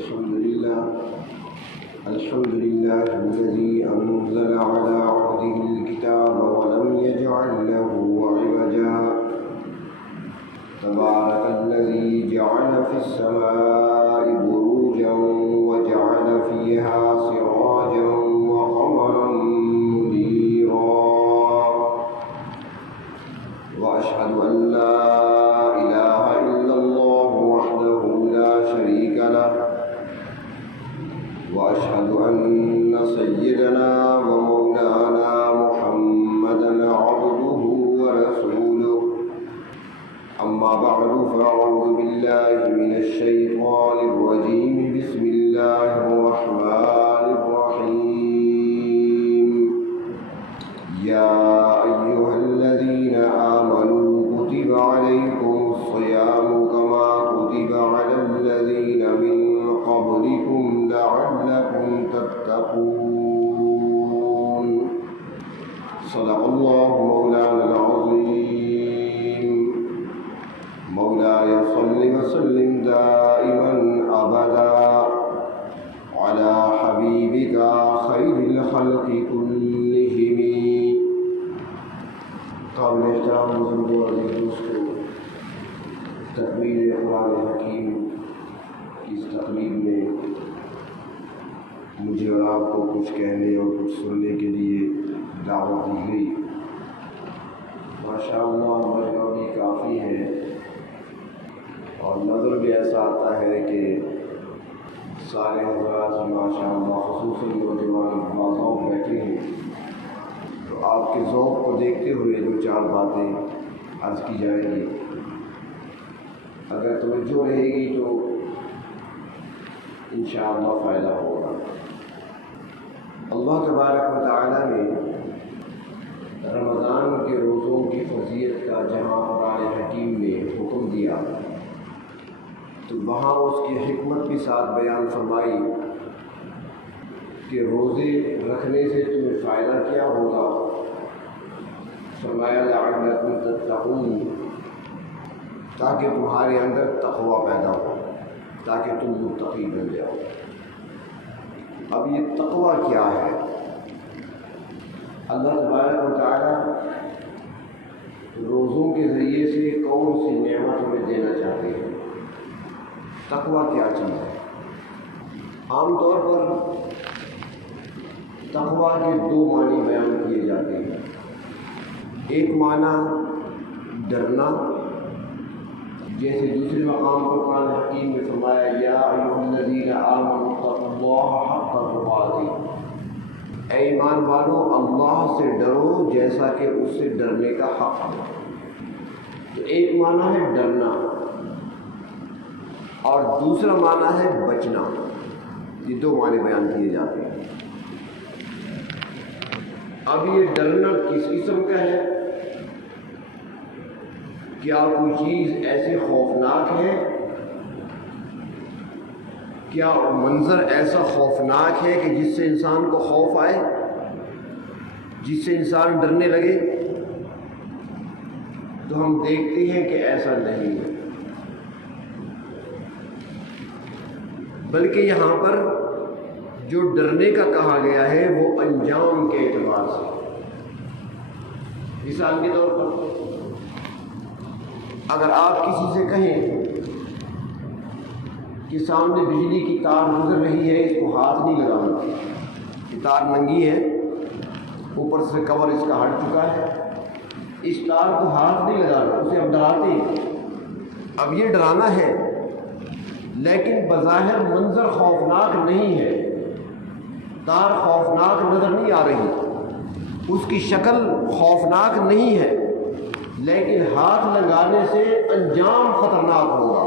الحمد لله الذي أنزل على عبده الكتاب ولم يجعل له عوجا تبارك الذي جعل في السماء بروجا وجعل فيها سراجا وقمرا منيرا وأشهد أن لا إله إلا الله وحده لا شريك له وأشهد أن سيدنا ومولانا محمدا عبده ورسوله أما بعد فأعوذ بالله من الشيطان الرجيم بسم الله الرحمن الرحيم يا أيها الذين آمنوا كتب عليكم الصيام كما كتب على الذين من قبلكم لعلكم تتقون صدق الله مولانا العظيم مولاي صل وسلم دائما أبدا على حبيبك خير الخلق كلهم قابل احترام بزرگوں اور دوستوں، تکمیل قرآن حکیم کی اس تقریب میں مجھے اور آپ کو کچھ کہنے اور کچھ سننے کے لیے دعوت دی گئی۔ ماشاء اللہ مجموعی کافی ہے اور نظر بھی ایسا آتا ہے کہ سارے حضرات ماشاء اللہ خصوصاً نوجوان بازوں بیٹھے ہیں، تو آپ کے ذوق کو دیکھتے ہوئے دو چار باتیں عرض کی جائیں گی۔ اگر توجہ رہے گی تو انشاءاللہ فائدہ ہوگا۔ اللہ تبارک و تعالیٰ نے رمضان کے روزوں کی فضیلت کا جہاں قرآن حکیم میں حکم دیا تو وہاں اس کی حکمت بھی ساتھ بیان فرمائی کہ روزے رکھنے سے تمہیں فائدہ کیا ہوگا۔ فرمایا لعلکم تتقون، تاکہ تمہارے اندر تقوی پیدا ہو، تاکہ تم متقی بن جاؤ۔ اب یہ تقوی کیا ہے؟ اللہ تبارک و تعالیٰ روزوں کے ذریعے سے کون سی نعمت ہمیں دینا چاہتے ہیں؟ تقوی کیا چیز ہے؟ عام طور پر تقوی کے دو معنی بیان کیے جاتے ہیں۔ ایک معنی ڈرنا، جیسے دوسرے مقام پر قرآن حکیم میں فرمایا یا ایھا الذین آمنوا اتقوا اللہ حق تقاته، اے ایمان والو اللہ سے ڈرو جیسا کہ اس سے ڈرنے کا حق ہے۔ تو ایک معنی ہے ڈرنا اور دوسرا معنی ہے بچنا۔ یہ دو معنی بیان کیے جاتے ہیں۔ اب یہ ڈرنا کس قسم کا ہے؟ کیا کوئی چیز ایسی خوفناک ہے؟ کیا منظر ایسا خوفناک ہے کہ جس سے انسان کو خوف آئے، جس سے انسان ڈرنے لگے؟ تو ہم دیکھتے ہیں کہ ایسا نہیں ہے، بلکہ یہاں پر جو ڈرنے کا کہا گیا ہے وہ انجام کے اعتبار سے۔ مثال کے طور پر اگر آپ کسی سے کہیں کہ سامنے بجلی کی تار گزر رہی ہے، اس کو ہاتھ نہیں لگانا، یہ تار ننگی ہے، اوپر سے کور اس کا ہٹ چکا ہے، اس تار کو ہاتھ نہیں لگانا، اسے اب ڈراتے ہیں۔ اب یہ ڈرانا ہے لیکن بظاہر منظر خوفناک نہیں ہے، تار خوفناک نظر نہیں آ رہی، اس کی شکل خوفناک نہیں ہے، لیکن ہاتھ لگانے سے انجام خطرناک ہوگا،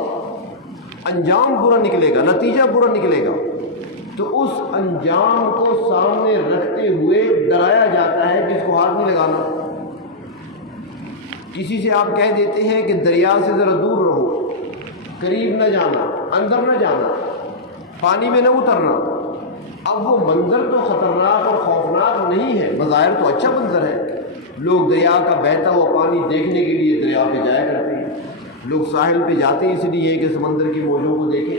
انجام برا نکلے گا، نتیجہ برا نکلے گا۔ تو اس انجام کو سامنے رکھتے ہوئے ڈرایا جاتا ہے کہ اس کو ہاتھ نہیں لگانا۔ کسی سے آپ کہہ دیتے ہیں کہ دریا سے ذرا دور رہو، قریب نہ جانا، اندر نہ جانا، پانی میں نہ اترنا۔ اب وہ منظر تو خطرناک اور خوفناک نہیں ہے، بظاہر تو اچھا منظر ہے، لوگ دریا کا بہتا ہوا پانی دیکھنے کے لیے دریا پہ جایا کرتے ہیں، لوگ ساحل پہ جاتے ہیں اس لیے کہ سمندر کی موجوں کو دیکھیں،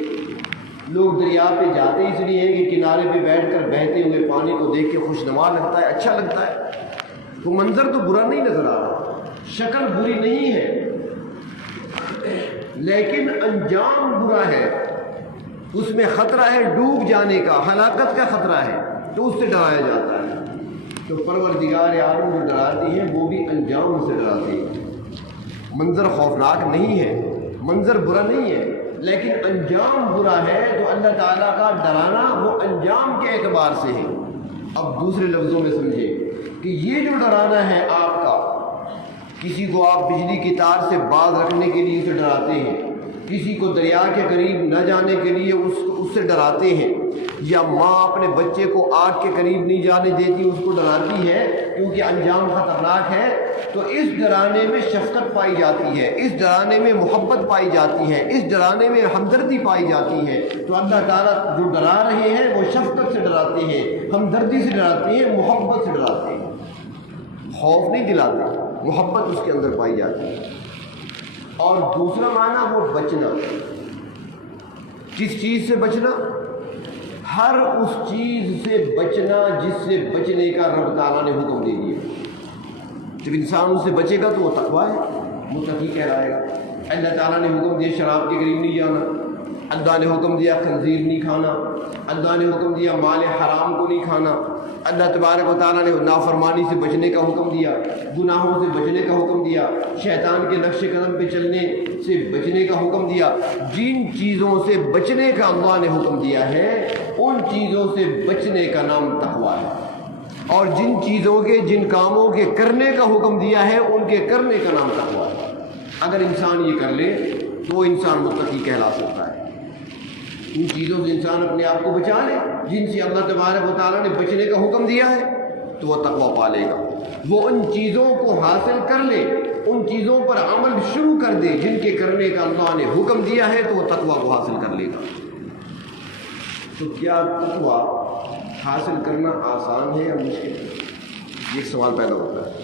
لوگ دریا پہ جاتے اس لیے ہیں کہ کنارے پہ بیٹھ کر بہتے ہوئے پانی کو دیکھ کے خوشنما لگتا ہے، اچھا لگتا ہے، تو منظر تو برا نہیں نظر آ رہا، شکل بری نہیں ہے، لیکن انجام برا ہے، اس میں خطرہ ہے ڈوب جانے کا، ہلاکت کا خطرہ ہے، تو اس سے ڈرایا جاتا ہے۔ تو پروردگار عالم جو ڈراتی ہیں وہ بھی انجام سے ڈراتی ہیں۔ منظر خوفناک نہیں ہے، منظر برا نہیں ہے، لیکن انجام برا ہے، تو اللہ تعالیٰ کا ڈرانا وہ انجام کے اعتبار سے ہے۔ اب دوسرے لفظوں میں سمجھیں کہ یہ جو ڈرانا ہے آپ کا، کسی کو آپ بجلی کی تار سے باز رکھنے کے لیے اسے ڈراتے ہیں، کسی کو دریا کے قریب نہ جانے کے لیے اس سے ڈراتے ہیں، یا ماں اپنے بچے کو آگ کے قریب نہیں جانے دیتی، اس کو ڈراتی ہے کیونکہ انجام خطرناک ہے، تو اس ڈرانے میں شفقت پائی جاتی ہے، اس ڈرانے میں محبت پائی جاتی ہے، اس ڈرانے میں ہمدردی پائی جاتی ہے۔ تو اللہ تعالیٰ جو ڈرا رہے ہیں وہ شفقت سے ڈراتے ہیں، ہمدردی سے ڈراتے ہیں، محبت سے ڈراتے ہیں، خوف نہیں دلاتے، محبت اس کے اندر پائی جاتی ہے۔ اور دوسرا معنی وہ بچنا، کس چیز سے بچنا؟ ہر اس چیز سے بچنا جس سے بچنے کا رب تعالیٰ نے حکم دے دیا۔ جب انسان اس سے بچے گا تو وہ تقویٰ ہے، متقی کہلائے گا۔ اللہ تعالیٰ نے حکم دیا شراب کے قریب نہیں جانا، اللہ نے حکم دیا خنزیر نہیں کھانا، اللہ نے حکم دیا مال حرام کو نہیں کھانا، اللہ تبارک و تعالیٰ نے نافرمانی سے بچنے کا حکم دیا، گناہوں سے بچنے کا حکم دیا، شیطان کے نقش قدم پہ چلنے سے بچنے کا حکم دیا۔ جن چیزوں سے بچنے کا اللہ نے حکم دیا ہے ان چیزوں سے بچنے کا نام تقویٰ ہے، اور جن چیزوں کے جن کاموں کے کرنے کا حکم دیا ہے ان کے کرنے کا نام تقویٰ ہے۔ اگر انسان یہ کر لے تو وہ انسان متقی کہلا سکتا ہے۔ ان چیزوں سے انسان اپنے آپ کو بچا لے جن سے اللہ تبارک و تعالیٰ نے بچنے کا حکم دیا ہے تو وہ تقویٰ پالے گا۔ وہ ان چیزوں کو حاصل کر لے، ان چیزوں پر عمل شروع کر دے جن کے کرنے کا اللہ نے حکم دیا ہے تو وہ تقویٰ کو حاصل کر لے گا۔ تو کیا تقویٰ حاصل کرنا آسان ہے یا مشکل ہے؟ یہ سوال پیدا ہوتا ہے۔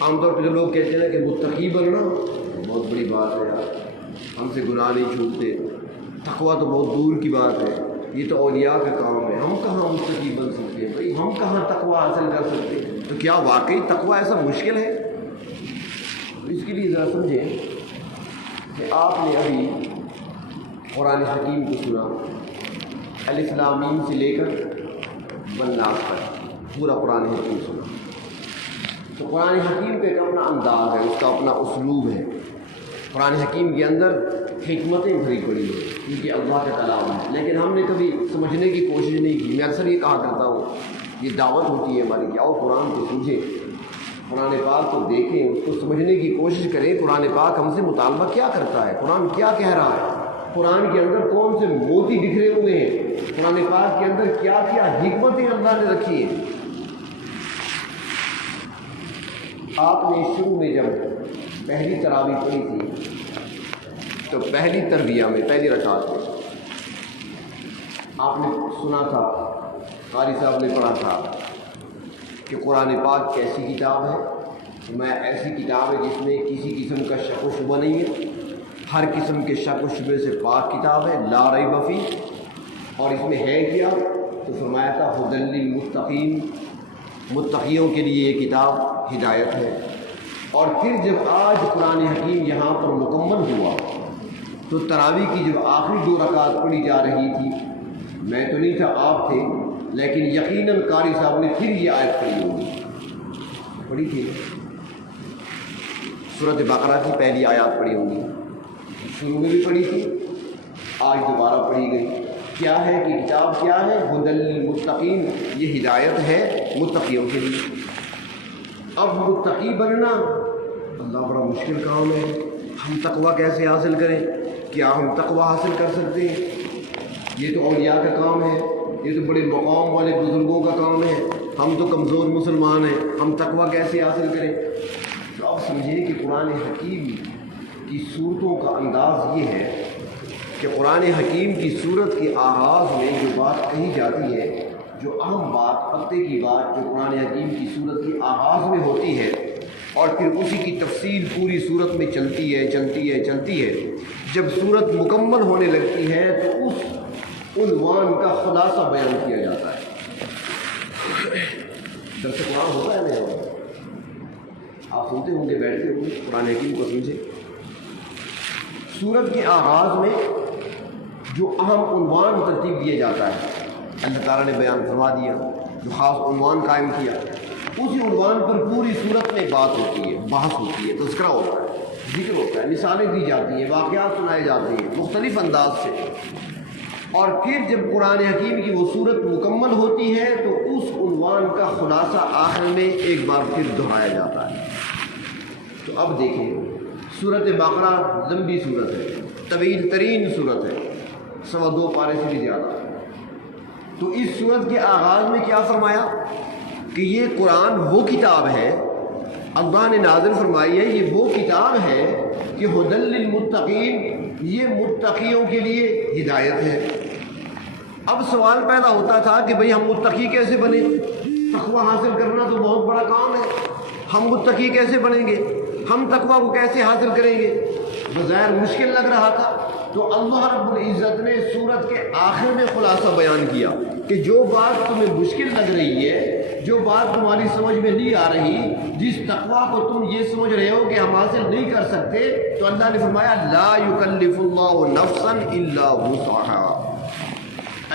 عام طور پہ جو لوگ کہتے ہیں کہ متقی بننا بہت بڑی بات ہے یار، ہم سے گناہ نہیں چھوٹتے، تقویٰ تو بہت دور کی بات ہے، یہ تو اولیاء کا کام ہے، ہم کہاں متقی بن سکتے ہیں بھائی، ہم کہاں تقویٰ حاصل کر سکتے ہیں؟ تو کیا واقعی تقویٰ ایسا مشکل ہے؟ تو اس کے لیے ذرا سمجھیں کہ آپ نے ابھی قرآن حکیم کو سنا، الف لام میم سے لے کر والناس تک پورا قرآن حکیم سنا۔ تو قرآن حکیم کا ایک اپنا انداز ہے، اس کا اپنا اسلوب ہے۔ قرآن حکیم کے اندر حکمتیں بھری پڑی ہیں کیونکہ اللہ کا کلام ہے، لیکن ہم نے کبھی سمجھنے کی کوشش نہیں کی۔ میں اکثر یہ کہا کرتا ہوں، یہ دعوت ہوتی ہے ہماری کہ آؤ قرآن کو سمجھیں، قرآن پاک کو دیکھیں، اس کو سمجھنے کی کوشش کریں۔ قرآن پاک ہم سے مطالبہ کیا کرتا ہے، قرآن کیا کہہ رہا ہے، قرآن کے اندر کون سے موتی بکھرے ہوئے ہیں، قرآن پاک کے اندر کیا کیا حکمتیں اللہ نے رکھی ہیں۔ آپ نے شروع میں جب پہلی تراویح پڑھی تھی تو پہلی تربیہ میں پہلی رکعت میں آپ نے سنا تھا، قاری صاحب نے پڑھا تھا کہ قرآن پاک کیسی کتاب ہے؟ میں ایسی کتاب ہے جس میں کسی قسم کا شک و شبہ نہیں ہے، ہر قسم کے شک و شبے سے پاک کتاب ہے، لا ریب فیہ۔ اور اس میں ہے کیا؟ تو فرمایا تھا ھدی للمتقین، متقیوں کے لیے یہ کتاب ہدایت ہے۔ اور پھر جب آج قرآن حکیم یہاں پر مکمل ہوا تو تراویح کی جب آخری 2 رکعات پڑھی جا رہی تھی، میں تو نہیں تھا، آپ تھے، لیکن یقیناً قاری صاحب نے پھر یہ آیت پڑھی ہوگی، پڑھی تھی سورۃ بقرہ کی پہلی آیات پڑھی ہوگی، شروع میں بھی پڑھی تھی، آج دوبارہ پڑھی گئی۔ کیا ہے کہ کتاب کیا ہے؟ ھدی للمتقین، یہ ہدایت ہے متقیوں کے لیے۔ اب متقی بننا اللہ بڑا مشکل کام ہے، ہم تقویٰ کیسے حاصل کریں؟ کیا ہم تقویٰ حاصل کر سکتے ہیں؟ یہ تو اولیاء کا کام ہے، یہ تو بڑے مقام والے بزرگوں کا کام ہے، ہم تو کمزور مسلمان ہیں، ہم تقویٰ کیسے حاصل کریں؟ تو آپ سمجھیں کہ قرآن حکیم کی صورتوں کا انداز یہ ہے کہ قرآن حکیم کی صورت کے آغاز میں جو بات کہی جاتی ہے، جو اہم بات، پتے کی بات جو قرآن حکیم کی صورت کے آغاز میں ہوتی ہے اور پھر اسی کی تفصیل پوری صورت میں چلتی ہے۔ جب صورت مکمل ہونے لگتی ہے تو اس عنوان کا خلاصہ بیان کیا جاتا ہے۔ درس قرآن ہوتا ہے نہیں؟ آپ سنتے ہوں گے، بیٹھتے ہوں گے، قرآن حکیم کو سمجھے۔ سورت کے آغاز میں جو اہم عنوان ترتیب دیا جاتا ہے، اللہ تعالیٰ نے بیان فرما دیا، جو خاص عنوان قائم کیا، اسی عنوان پر پوری صورت میں بات ہوتی ہے، بحث ہوتی ہے، تذکرہ ہوتا ہے، ذکر ہوتا ہے، مثالیں دی جاتی ہیں، واقعات سنائے جاتے ہیں مختلف انداز سے۔ اور پھر جب قرآن حکیم کی وہ صورت مکمل ہوتی ہے تو اس عنوان کا خلاصہ آخر میں ایک بار پھر دہرایا جاتا ہے۔ تو اب دیکھیں، سورت بقرہ لمبی صورت ہے، طویل ترین صورت ہے، 2.25 پارے سے بھی زیادہ۔ تو اس صورت کے آغاز میں کیا فرمایا کہ یہ قرآن وہ کتاب ہے، اللہ نے نازل فرمائی ہے، یہ وہ کتاب ہے کہ ھدی للمتقین، یہ متقیوں کے لیے ہدایت ہے۔ اب سوال پیدا ہوتا تھا کہ بھئی ہم متقی کیسے بنیں؟ تقوی حاصل کرنا تو بہت بڑا کام ہے، ہم متقی کیسے بنیں گے؟ ہم تقوی کو کیسے حاصل کریں گے؟ بظاہر مشکل لگ رہا تھا۔ تو اللہ رب العزت نے سورت کے آخر میں خلاصہ بیان کیا کہ جو بات تمہیں مشکل لگ رہی ہے، جو بات تمہاری سمجھ میں نہیں آ رہی، جس تقوی کو تم یہ سمجھ رہے ہو کہ ہم حاصل نہیں کر سکتے، تو اللہ نے فرمایا لا یکلف اللہ نفسا الا وسعها۔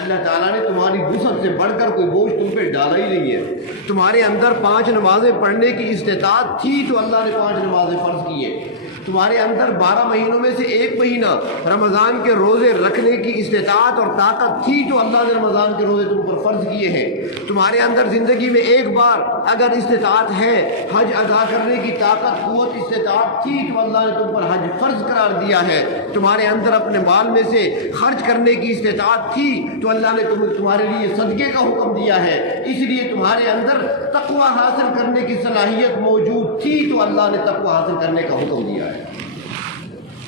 اللہ تعالیٰ نے تمہاری وسعت سے بڑھ کر کوئی بوجھ تم پہ ڈالا ہی نہیں ہے۔ تمہارے اندر 5 نمازیں پڑھنے کی استطاعت تھی تو اللہ نے 5 نمازیں فرض کی ہیں۔ تمہارے اندر 12 مہینوں میں سے 1 مہینہ رمضان کے روزے رکھنے کی استطاعت اور طاقت تھی تو اللہ نے رمضان کے روزے تم پر فرض کیے ہیں۔ تمہارے اندر زندگی میں ایک بار اگر استطاعت ہے، حج ادا کرنے کی طاقت، قوت، استطاعت تھی تو اللہ نے تم پر حج فرض قرار دیا ہے۔ تمہارے اندر اپنے مال میں سے خرچ کرنے کی استطاعت تھی تو اللہ نے تمہارے لیے صدقے کا حکم دیا ہے۔ اس لیے تمہارے اندر تقوی حاصل کرنے کی صلاحیت موجود تھی تو اللہ نے تقوی حاصل کرنے کا حکم دیا ہے۔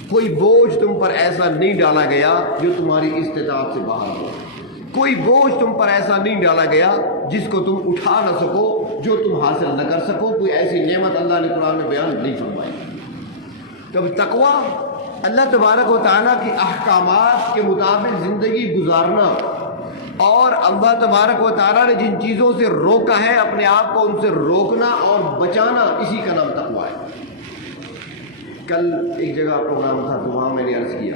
کوئی بوجھ تم پر ایسا نہیں ڈالا گیا جو تمہاری استطاعت سے باہر ہو، کوئی بوجھ تم پر ایسا نہیں ڈالا گیا جس کو تم اٹھا نہ سکو، جو تم حاصل نہ کر سکو۔ کوئی ایسی نعمت اللہ نے قرآن میں بیان نہیں فرمائی۔ تب تقوی اللہ تبارک و تعالیٰ کی احکامات کے مطابق زندگی گزارنا، اور اللہ تبارک و تعالیٰ نے جن چیزوں سے روکا ہے اپنے آپ کو ان سے روکنا اور بچانا، اسی کا نام تقوی ہے۔ کل ایک جگہ پروگرام تھا تو وہاں میں نے عرض کیا،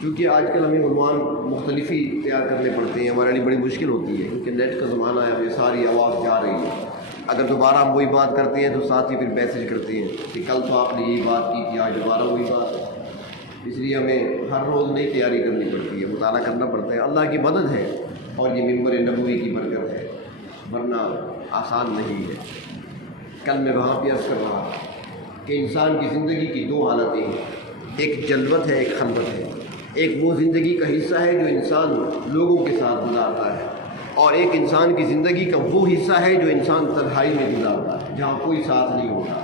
کیونکہ آج کل ہمیں عنوان مختلف ہی تیار کرنے پڑتے ہیں، ہمارے لیے بڑی مشکل ہوتی ہے کیونکہ نیٹ کا زمانہ ہے، ہمیں ساری آواز جا رہی ہے۔ اگر دوبارہ ہم وہی بات کرتے ہیں تو ساتھ ہی پھر میسج کرتے ہیں کہ کل تو آپ نے یہی بات کی تھی، آج دوبارہ وہی بات ہے۔ اس لیے ہمیں ہر روز نئی تیاری کرنی پڑتی ہے، مطالعہ کرنا پڑتا ہے۔ اللہ کی مدد ہے اور یہ ممبر نبوی کی برکت ہے، ورنہ آسان نہیں ہے۔ کل میں وہاں پہ عرض کر رہا کہ انسان کی زندگی کی 2 حالتیں ہیں، ایک جلوت ہے، ایک خلوت ہے۔ ایک وہ زندگی کا حصہ ہے جو انسان لوگوں کے ساتھ گزارتا ہے، اور ایک انسان کی زندگی کا وہ حصہ ہے جو انسان تنہائی میں گزارتا ہے، جہاں کوئی ساتھ نہیں ہوتا۔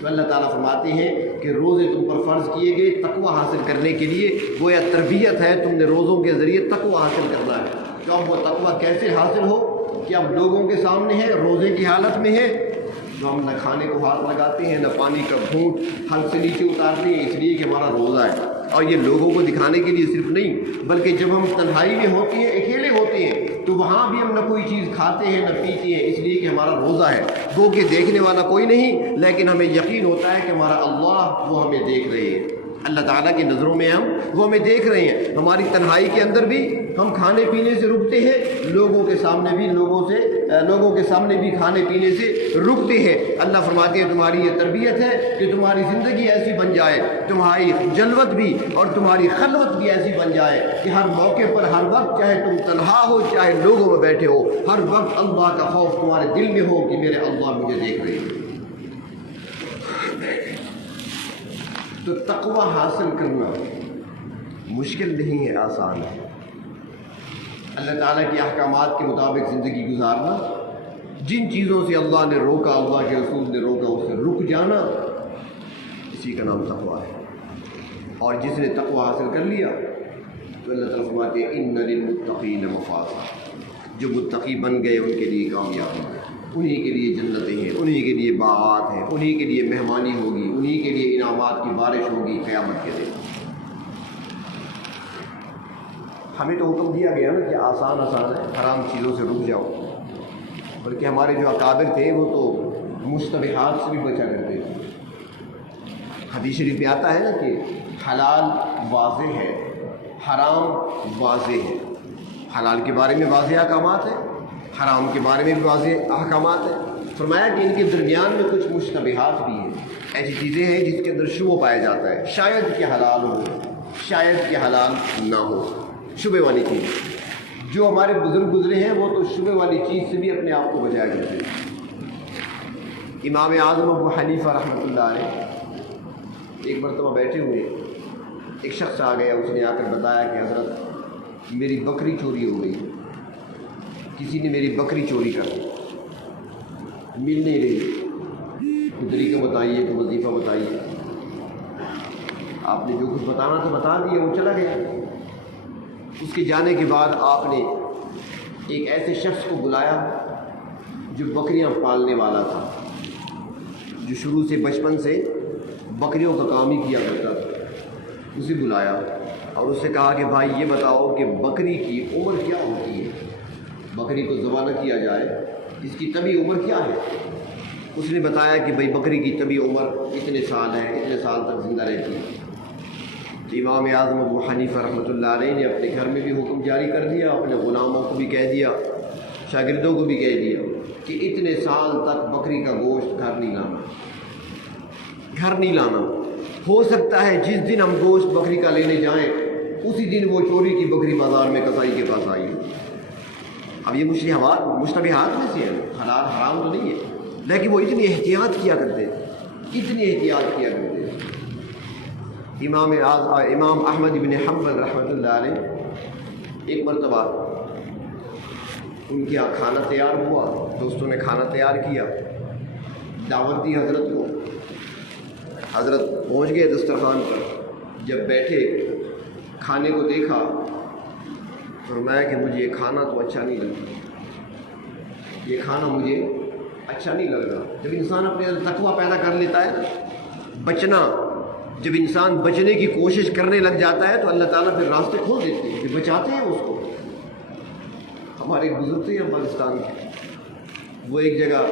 تو اللہ تعالیٰ فرماتے ہیں کہ روزے تم پر فرض کیے گئے تقوی حاصل کرنے کے لیے، گویا تربیت ہے، تم نے روزوں کے ذریعے تقوی حاصل کرنا ہے۔ تو اب وہ تقوی کیسے حاصل ہو کہ اب لوگوں کے سامنے ہے، روزے کی حالت میں ہے، تو ہم نہ کھانے کو ہاتھ لگاتے ہیں، نہ پانی کا گھونٹ حلق سے نیچے اتارتے ہیں، اس لیے کہ ہمارا روزہ ہے۔ اور یہ لوگوں کو دکھانے کے لیے صرف نہیں، بلکہ جب ہم تنہائی میں ہوتے ہیں، اکیلے ہوتے ہیں، تو وہاں بھی ہم نہ کوئی چیز کھاتے ہیں نہ پیتے ہیں، اس لیے کہ ہمارا روزہ ہے۔ وہ کہ دیکھنے والا کوئی نہیں، لیکن ہمیں یقین ہوتا ہے کہ ہمارا اللہ وہ ہمیں دیکھ رہے ہیں، اللہ تعالیٰ کی نظروں میں وہ ہمیں دیکھ رہے ہیں۔ ہماری تنہائی کے اندر بھی ہم کھانے پینے سے رکتے ہیں، لوگوں کے سامنے بھی کھانے پینے سے رکتے ہیں۔ اللہ فرماتے ہیں تمہاری یہ تربیت ہے کہ تمہاری زندگی ایسی بن جائے، تمہاری جلوت بھی اور تمہاری خلوت بھی ایسی بن جائے کہ ہر موقع پر، ہر وقت، چاہے تم تنہا ہو چاہے لوگوں میں بیٹھے ہو، ہر وقت اللہ کا خوف تمہارے دل میں ہو کہ میرے اللہ مجھے دیکھ رہے ہیں۔ تو تقوی حاصل کرنا مشکل نہیں ہے، آسان ہے۔ اللہ تعالیٰ کے احکامات کے مطابق زندگی گزارنا، جن چیزوں سے اللہ نے روکا، اللہ کے رسول نے روکا، اس سے رک جانا، اسی کا نام تقوی ہے۔ اور جس نے تقوی حاصل کر لیا تو اللہ تعالیٰ فرماتے ہیں ان للمتقین مفازا، جو متقی بن گئے ان کے لیے کامیابی ہے، انہی کے لیے جنتیں ہیں، انہی کے لیے باغات ہیں، انہی کے لیے مہمانی ہوگی، انہی کے لیے انعامات کی بارش ہوگی قیامت کے دن۔ ہمیں تو حکم دیا گیا نا کہ آسان آسان ہے، حرام چیزوں سے رک جاؤ، بلکہ ہمارے جو اکابر تھے وہ تو مشتبہات سے بھی بچا کرتے تھے۔ حدیث شریف میں آتا ہے نا کہ حلال واضح ہے، حرام واضح ہے، حلال کے بارے میں واضح احکامات ہیں، حرام کے بارے میں بھی واضح احکامات ہیں۔ فرمایا کہ ان کے درمیان میں کچھ مشتبہات بھی ہیں، ایسی چیزیں ہیں جس کے اندر شبہ پایا جاتا ہے، شاید کہ حلال ہو، شاید کہ حلال نہ ہو، شبہ والی چیز۔ جو ہمارے بزرگ گزرے ہیں وہ تو شبہ والی چیز سے بھی اپنے آپ کو بچایا کرتے ہیں۔ امام اعظم ابو حنیفہ رحمۃ اللہ علیہ ایک مرتبہ بیٹھے ہوئے، ایک شخص آ گیا، اس نے آ کر بتایا کہ حضرت میری بکری چوری ہو گئی، کسی نے میری بکری چوری کر دی، مل نہیں رہی، کوئی طریقہ بتائیے، کوئی وظیفہ بتائیے۔ آپ نے جو کچھ بتانا تھا بتا دیا، وہ چلا گیا۔ اس کے جانے کے بعد آپ نے ایک ایسے شخص کو بلایا جو بکریاں پالنے والا تھا، جو شروع سے بچپن سے بکریوں کا کام ہی کیا کرتا تھا۔ اسے بلایا اور اس سے کہا کہ بھائی یہ بتاؤ کہ بکری کی عمر کیا ہوتی ہے، بکری کو ذبح نہ کیا جائے، اس کی طبی عمر کیا ہے؟ اس نے بتایا کہ بھائی بکری کی طبی عمر اتنے سال ہے، اتنے سال تک زندہ رہتی ہے۔ تو امام اعظم ابو حنیفہ رحمۃ اللہ علیہ نے اپنے گھر میں بھی حکم جاری کر دیا، اپنے غلاموں کو بھی کہہ دیا، شاگردوں کو بھی کہہ دیا کہ اتنے سال تک بکری کا گوشت گھر نہیں لانا، گھر نہیں لانا۔ ہو سکتا ہے جس دن ہم گوشت بکری کا لینے جائیں اسی دن وہ چوری کی بکری بازار میں کسائی کے پاس آئی۔ اب یہ مشتبہات میں سے ہے، حلال حرام تو نہیں ہے، لیکن وہ اتنی احتیاط کیا کرتے تھے، اتنی احتیاط کیا کرتے تھے۔ امام احمد بن حنبل رحمۃ اللہ علیہ ایک مرتبہ ان کے یہاں کھانا تیار ہوا، دوستوں نے کھانا تیار کیا، دعوت دی حضرت کو، حضرت پہنچ گئے دسترخوان پر، جب بیٹھے کھانے کو دیکھا، فرمایا کہ مجھے یہ کھانا تو اچھا نہیں لگا، یہ کھانا مجھے اچھا نہیں لگ رہا۔ جب انسان اپنے اندر تقویٰ پیدا کر لیتا ہے، بچنا، جب انسان بچنے کی کوشش کرنے لگ جاتا ہے تو اللہ تعالیٰ پھر راستے کھول دیتے ہیں، پھر بچاتے ہیں اس کو۔ ہمارے بزرگ تھے پاکستان کے، وہ ایک جگہ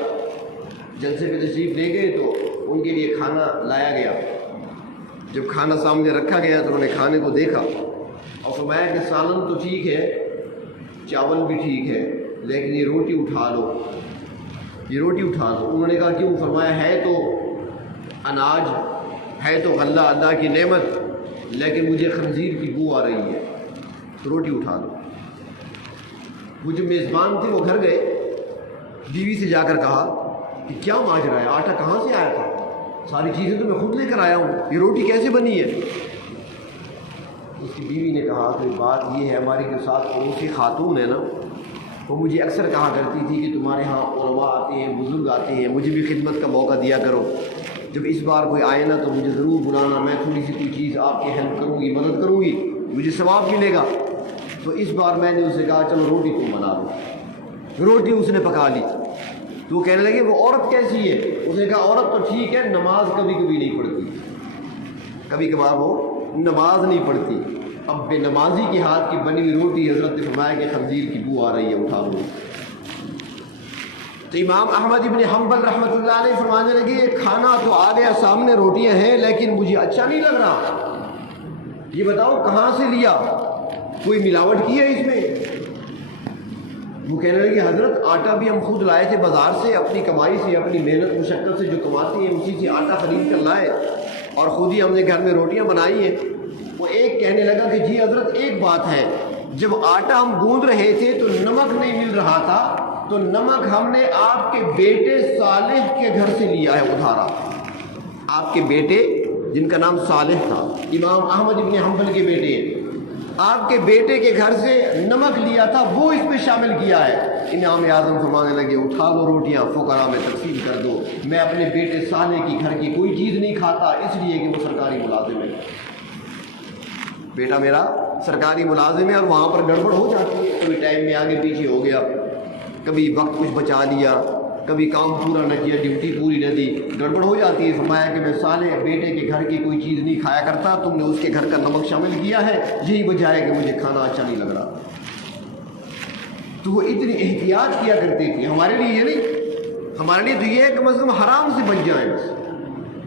جلسے پہ تشریف لے گئے تو ان کے لیے کھانا لایا گیا۔ جب کھانا سامنے رکھا گیا تو انہوں نے کھانے کو دیکھا اور فرمایا کہ سالن تو ٹھیک ہے، چاول بھی ٹھیک ہے، لیکن یہ روٹی اٹھا لو، یہ روٹی اٹھا دو۔ انہوں نے کہا کیوں؟ فرمایا ہے تو اناج، ہے تو غلہ اللہ کی نعمت، لیکن مجھے خنزیر کی بو آ رہی ہے، تو روٹی اٹھا دو۔ وہ جو میزبان تھے وہ گھر گئے، بیوی سے جا کر کہا کہ کیا ماجرا ہے، آٹا کہاں سے آیا تھا؟ ساری چیزیں تو میں خود لے کر آیا ہوں، یہ روٹی کیسے بنی ہے؟ اس کی بیوی نے کہا کہ بات یہ ہے، ہماری جو ساتھ پڑوسی خاتون ہے نا، وہ مجھے اکثر کہا کرتی تھی کہ تمہارے ہاں علماء آتے ہیں، بزرگ آتے ہیں، مجھے بھی خدمت کا موقع دیا کرو، جب اس بار کوئی آئے نا تو مجھے ضرور بلانا، میں تھوڑی سی کوئی چیز آپ کی ہیلپ کروں گی، مدد کروں گی، مجھے ثواب ملے گا۔ تو اس بار میں نے اسے کہا چلو روٹی تم بنا دو، روٹی اس نے پکا لی۔ تو وہ کہنے لگے وہ عورت کیسی ہے؟ اس نے کہا عورت تو ٹھیک ہے، نماز کبھی کبھی نہیں پڑھتی، کبھی کبھار وہ نماز نہیں پڑھتی۔ اب بے نمازی کے ہاتھ کی بنی ہوئی روٹی، حضرت نے فرمایا کہ خنزیر کی بو آ رہی ہے، اٹھا لو۔ تو امام احمد بن حنبل رحمۃ اللہ علیہ فرمانے لگے کھانا تو آ گیا سامنے، روٹیاں ہیں، لیکن مجھے اچھا نہیں لگ رہا، یہ بتاؤ کہاں سے لیا، کوئی ملاوٹ کی ہے اس میں؟ وہ کہنے لگے حضرت آٹا بھی ہم خود لائے تھے بازار سے، اپنی کمائی سے، اپنی محنت مشقت سے جو کماتے ہیں اسی سے آٹا خرید کر لائے اور خود ہی ہم نے گھر میں روٹیاں بنائی ہیں۔ وہ ایک کہنے لگا کہ جی حضرت ایک بات ہے، جب آٹا ہم گوندھ رہے تھے تو نمک نہیں مل رہا تھا، تو نمک ہم نے آپ کے بیٹے صالح کے گھر سے لیا ہے ادھارا۔ آپ کے بیٹے جن کا نام صالح تھا، امام احمد بن حنبل کے بیٹے، آپ کے بیٹے کے گھر سے نمک لیا تھا، وہ اس پہ شامل کیا ہے۔ امام اعظم فرمانے لگے اٹھا لو روٹیاں، فقراء میں تقسیم کر دو، میں اپنے بیٹے صالح کی گھر کی کوئی چیز نہیں کھاتا، اس لیے کہ وہ سرکاری ملازم ہے، بیٹا میرا سرکاری ملازم ہے، اور وہاں پر گڑبڑ ہو جاتی ہے، کبھی ٹائم میں آگے پیچھے ہو گیا، کبھی وقت کچھ بچا لیا، کبھی کام پورا نہ کیا، ڈیوٹی پوری نہ دی، گڑبڑ ہو جاتی ہے۔ فرمایا کہ میں صالح بیٹے کے گھر کی کوئی چیز نہیں کھایا کرتا، تم نے اس کے گھر کا نمک شامل کیا ہے، یہی وجہ ہے کہ مجھے کھانا اچھا نہیں لگ رہا۔ تو وہ اتنی احتیاط کیا کرتے تھے۔ ہمارے لیے یہ نہیں، ہمارے لیے تو یہ ہے کہ کم از کم حرام سے بچ جائیں، بس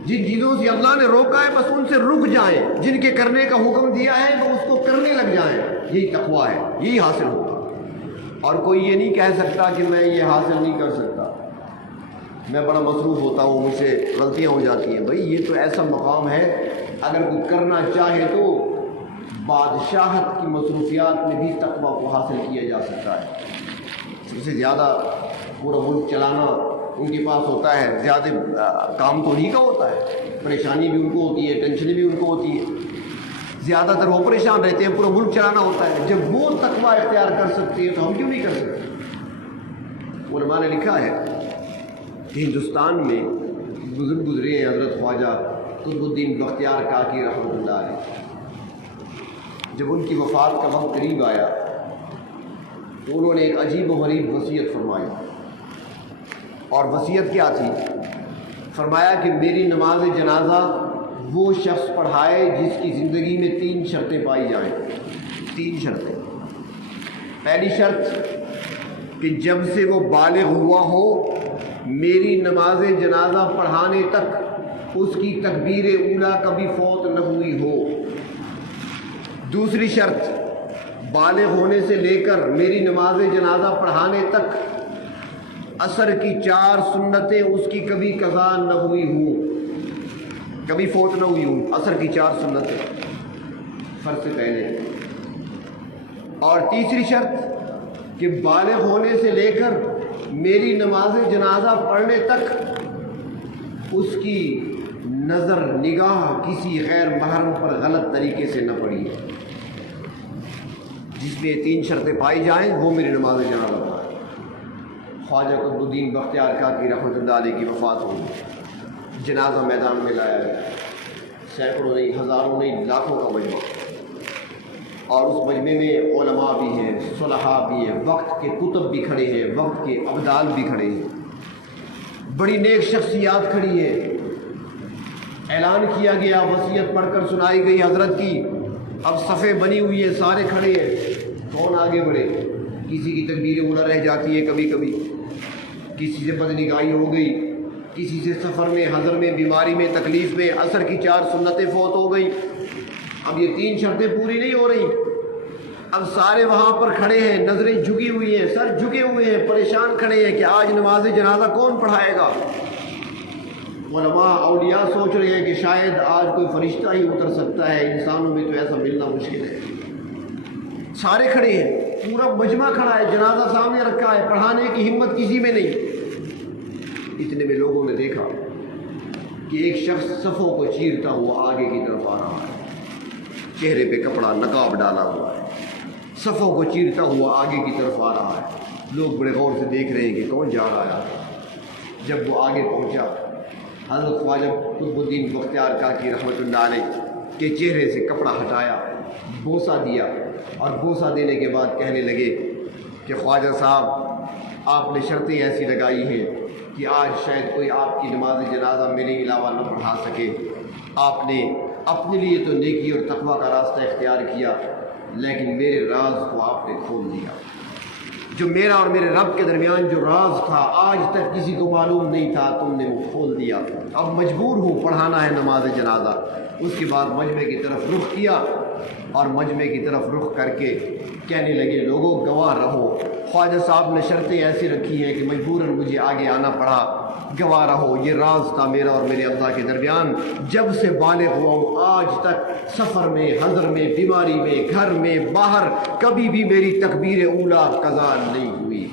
جن چیزوں سے اللہ نے روکا ہے بس ان سے رک جائیں، جن کے کرنے کا حکم دیا ہے وہ اس کو کرنے لگ جائیں، یہی تقویٰ ہے، یہی حاصل ہوگا۔ اور کوئی یہ نہیں کہہ سکتا کہ میں یہ حاصل نہیں کر سکتا، میں بڑا مصروف ہوتا ہوں، مجھ سے غلطیاں ہو جاتی ہیں۔ بھائی یہ تو ایسا مقام ہے، اگر کوئی کرنا چاہے تو بادشاہت کی مصروفیات میں بھی تقویٰ کو حاصل کیا جا سکتا ہے۔ سب سے زیادہ پورا ملک چلانا ان کے پاس ہوتا ہے، زیادہ کام تو انہیں کا ہوتا ہے، پریشانی بھی ان کو ہوتی ہے، ٹینشن بھی ان کو ہوتی ہے، زیادہ تر وہ پریشان رہتے ہیں، پورا ملک چلانا ہوتا ہے۔ جب وہ تقویٰ اختیار کر سکتے ہیں تو ہم کیوں نہیں کر سکتے؟ علماء نے لکھا ہے کہ ہندوستان میں بزرگ گزرے ہیں حضرت خواجہ قطب الدین بختیار کاکی رحمۃ اللہ علیہ۔ جب ان کی وفات کا وقت قریب آیا تو انہوں نے ایک عجیب و غریب وصیت فرمائی، اور وصیت کیا تھی؟ فرمایا کہ میری نماز جنازہ وہ شخص پڑھائے جس کی زندگی میں 3 شرطیں پائی جائیں۔ 3 شرطیں۔ پہلی شرط کہ جب سے وہ بالغ ہوا ہو میری نماز جنازہ پڑھانے تک اس کی تکبیر اولیٰ کبھی فوت نہ ہوئی ہو۔ دوسری شرط، بالغ ہونے سے لے کر میری نماز جنازہ پڑھانے تک عصر کی 4 سنتیں اس کی کبھی قضا نہ ہوئی ہوں، کبھی فوت نہ ہوئی ہوں، عصر کی 4 سنتیں فرض سے پہلے۔ اور تیسری شرط کہ بالغ ہونے سے لے کر میری نماز جنازہ پڑھنے تک اس کی نظر نگاہ کسی غیر محرم پر غلط طریقے سے نہ پڑی ہے۔ جس میں 3 شرطیں پائی جائیں وہ میری نماز جنازہ پڑھائے۔ خواجہ قطب الدین بختیار کاکی رحمۃ اللہ علیہ کی وفات ہوئی، جنازہ میدان میں لایا گیا، سینکڑوں نہیں، ہزاروں نہیں، لاکھوں کا مجمع، اور اس مجمع میں علماء بھی ہیں، صلحاء بھی ہیں، وقت کے کتب بھی کھڑے ہیں، وقت کے ابدال بھی کھڑے ہیں، بڑی نیک شخصیات کھڑی ہیں۔ اعلان کیا گیا، وصیت پڑھ کر سنائی گئی حضرت کی، اب صفیں بنی ہوئی ہیں، سارے کھڑے ہیں، کون آگے بڑھے؟ کسی کی تکبیر اولیٰ رہ جاتی ہے، کبھی کبھی کسی سے بدنگاہی ہو گئی، کسی سے سفر میں، حضر میں، بیماری میں، تکلیف میں، عصر کی 4 سنتیں فوت ہو گئی، اب یہ 3 شرطیں پوری نہیں ہو رہی۔ اب سارے وہاں پر کھڑے ہیں، نظریں جھکی ہوئی ہیں، سر جھکے ہوئے ہیں، پریشان کھڑے ہیں کہ آج نماز جنازہ کون پڑھائے گا؟ علماء اولیاء سوچ رہے ہیں کہ شاید آج کوئی فرشتہ ہی اتر سکتا ہے، انسانوں میں تو ایسا ملنا مشکل ہے۔ سارے کھڑے ہیں، پورا مجمع کھڑا ہے، جنازہ سامنے رکھا ہے، پڑھانے کی ہمت کسی میں نہیں۔ اتنے میں لوگوں نے دیکھا کہ ایک شخص صفوں کو چیرتا ہوا آگے کی طرف آ رہا ہے، چہرے پہ کپڑا نقاب ڈالا ہوا ہے، صفوں کو چیرتا ہوا آگے کی طرف آ رہا ہے۔ لوگ بڑے غور سے دیکھ رہے ہیں کہ کون جا رہا ہے۔ جب وہ آگے پہنچا، حضرت خواجہ قطب الدین بختیار کاکی رحمۃ اللہ علیہ کے چہرے سے کپڑا ہٹایا، بوسہ دیا، اور بوسہ دینے کے بعد کہنے لگے کہ خواجہ صاحب آپ نے شرطیں ایسی لگائی ہیں کہ آج شاید کوئی آپ کی نماز جنازہ میرے علاوہ نہ پڑھا سکے۔ آپ نے اپنے لیے تو نیکی اور تقویٰ کا راستہ اختیار کیا، لیکن میرے راز کو آپ نے کھول دیا۔ جو میرا اور میرے رب کے درمیان جو راز تھا، آج تک کسی کو معلوم نہیں تھا، تم نے وہ کھول دیا۔ اب مجبور ہوں پڑھانا ہے نماز جنازہ۔ اس کے بعد مجمع کی طرف رخ کیا، اور مجمع کی طرف رخ کر کے کہنے لگے لوگوں گواہ رہو، خواجہ صاحب نے شرطیں ایسی رکھی ہیں کہ مجبوراً مجھے آگے آنا پڑا، گواہ رہو یہ راز تھا میرا اور میرے اللہ کے درمیان، جب سے بالغ ہوا ہوں آج تک سفر میں، حضر میں، بیماری میں، گھر میں، باہر کبھی بھی میری تکبیر اولیٰ قضا نہیں ہوئی۔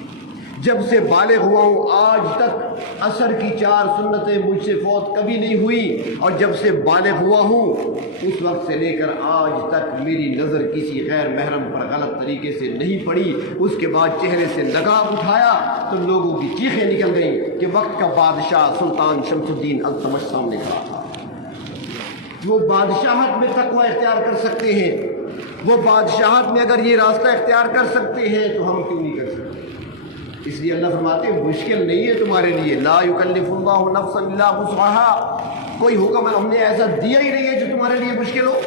جب سے بالغ ہوا ہوں آج تک عصر کی 4 سنتیں مجھ سے فوت کبھی نہیں ہوئی، اور جب سے بالغ ہوا ہوں اس وقت سے لے کر آج تک میری نظر کسی غیر محرم پر غلط طریقے سے نہیں پڑی۔ اس کے بعد چہرے سے نقاب اٹھایا تو لوگوں کی چیخیں نکل گئیں کہ وقت کا بادشاہ سلطان شمس الدین التمش سامنے کھڑا تھا۔ وہ بادشاہت میں تقوی اختیار کر سکتے ہیں، وہ بادشاہت میں اگر یہ راستہ اختیار کر سکتے ہیں تو ہم کیوں نہیں کر سکتے؟ اس لیے اللہ فرماتے ہیں مشکل نہیں ہے تمہارے لیے، لا یکلف اللہ نفسا الا وسعها، کوئی حکم ہم نے ایسا دیا ہی نہیں ہے جو تمہارے لیے مشکل ہو۔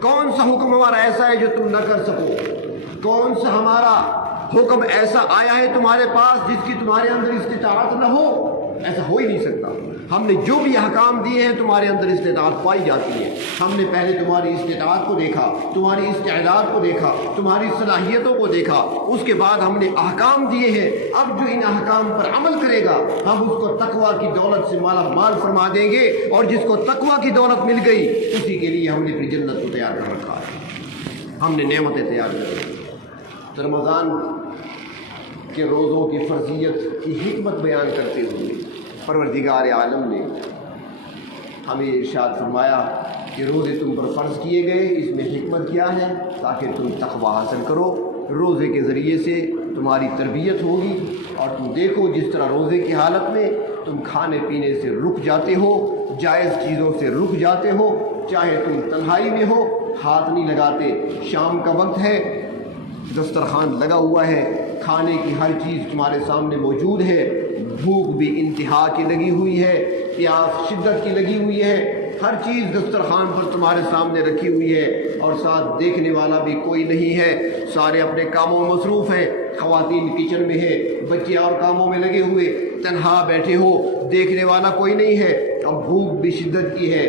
کون سا حکم ہمارا ایسا ہے جو تم نہ کر سکو؟ کون سا ہمارا حکم ایسا آیا ہے تمہارے پاس جس کی تمہارے اندر استطاعت نہ ہو؟ ایسا ہو ہی نہیں سکتا۔ ہم نے جو بھی احکام دیے ہیں تمہارے اندر استطاعت پائی جاتی ہے۔ ہم نے پہلے تمہاری استطاعت کو دیکھا، تمہاری استعداد کو دیکھا، تمہاری صلاحیتوں کو دیکھا، اس کے بعد ہم نے احکام دیے ہیں۔ اب جو ان احکام پر عمل کرے گا ہم اس کو تقویٰ کی دولت سے مالا مال فرما دیں گے، اور جس کو تقویٰ کی دولت مل گئی اسی کے لیے ہم نے پھر جنت کو تیار کر رکھا ہے، ہم نے نعمتیں تیار کر رکھی۔ تو رمضان کے روزوں کی فرضیت کی حکمت بیان کرتے ہوئے پروردگار عالم نے ہمیں ارشاد فرمایا کہ روزے تم پر فرض کیے گئے، اس میں حکمت کیا ہے؟ تاکہ تم تقویٰ حاصل کرو۔ روزے کے ذریعے سے تمہاری تربیت ہوگی، اور تم دیکھو جس طرح روزے کی حالت میں تم کھانے پینے سے رک جاتے ہو، جائز چیزوں سے رک جاتے ہو، چاہے تم تنہائی میں ہو ہاتھ نہیں لگاتے، شام کا وقت ہے دسترخوان لگا ہوا ہے، کھانے کی ہر چیز تمہارے سامنے موجود ہے، بھوک بھی انتہا کی لگی ہوئی ہے، پیاس شدت کی لگی ہوئی ہے، ہر چیز دسترخوان پر تمہارے سامنے رکھی ہوئی ہے، اور ساتھ دیکھنے والا بھی کوئی نہیں ہے، سارے اپنے کاموں میں مصروف ہیں، خواتین کچن میں ہے، بچے اور کاموں میں لگے ہوئے، تنہا بیٹھے ہو، دیکھنے والا کوئی نہیں ہے، اب بھوک بھی شدت کی ہے،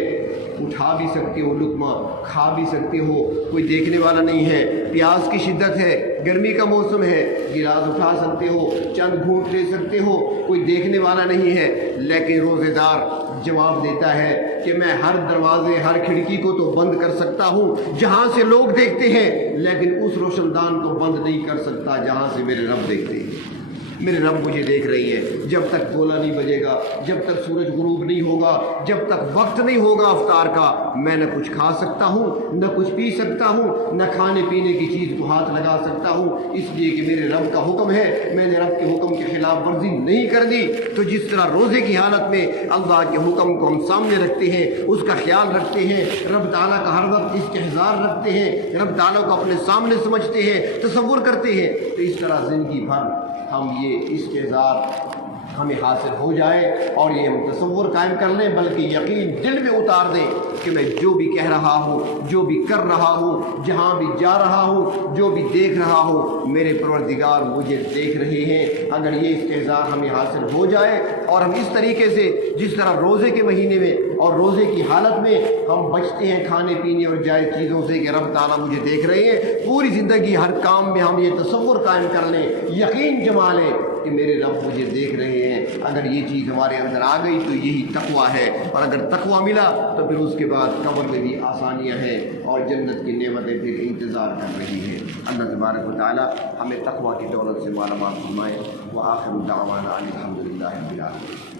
اٹھا بھی سکتے ہو لقمہ، کھا بھی سکتے ہو، کوئی دیکھنے والا نہیں ہے، پیاس کی شدت ہے، گرمی کا موسم ہے، گلاس اٹھا سکتے ہو، چند گھونٹ لے سکتے ہو، کوئی دیکھنے والا نہیں ہے، لیکن روزے دار جواب دیتا ہے کہ میں ہر دروازے ہر کھڑکی کو تو بند کر سکتا ہوں جہاں سے لوگ دیکھتے ہیں، لیکن اس روشن دان کو بند نہیں کر سکتا جہاں سے میرے رب دیکھتے ہیں۔ میرے رب مجھے دیکھ رہی ہے، جب تک گولا نہیں بجے گا، جب تک سورج غروب نہیں ہوگا، جب تک وقت نہیں ہوگا افطار کا، میں نہ کچھ کھا سکتا ہوں، نہ کچھ پی سکتا ہوں، نہ کھانے پینے کی چیز کو ہاتھ لگا سکتا ہوں، اس لیے کہ میرے رب کا حکم ہے، میں نے رب کے حکم کی خلاف ورزی نہیں کر دی۔ تو جس طرح روزے کی حالت میں اللہ کے حکم کو ہم سامنے رکھتے ہیں، اس کا خیال رکھتے ہیں، رب تعالیٰ کا ہر وقت استحضار رکھتے ہیں، رب تعالیٰ کو اپنے سامنے سمجھتے ہیں، تصور کرتے ہیں، تو اس طرح زندگی بھر ہم یہ استحضار ہمیں حاصل ہو جائے، اور یہ ہم تصور قائم کر لیں، بلکہ یقین دل میں اتار دیں کہ میں جو بھی کہہ رہا ہوں، جو بھی کر رہا ہوں، جہاں بھی جا رہا ہوں، جو بھی دیکھ رہا ہوں، میرے پروردگار مجھے دیکھ رہے ہیں۔ اگر یہ استحضار ہمیں حاصل ہو جائے، اور ہم اس طریقے سے جس طرح روزے کے مہینے میں اور روزے کی حالت میں ہم بچتے ہیں کھانے پینے اور جائز چیزوں سے کہ رب تعالیٰ مجھے دیکھ رہے ہیں، پوری زندگی ہر کام میں ہم یہ تصور قائم کر لیں، یقین جما لیں کہ میرے رب مجھے دیکھ رہے ہیں۔ اگر یہ چیز ہمارے اندر آ گئی تو یہی تقویٰ ہے، اور اگر تقویٰ ملا تو پھر اس کے بعد قبر میں بھی آسانیاں ہیں، اور جنت کی نعمتیں پھر انتظار کر رہی ہیں۔ اللہ تبارک و تعالیٰ ہمیں تقویٰ کی دولت سے مالا مال فرمائے۔ وآخر دعوانا ان الحمد للہ رب العالمین۔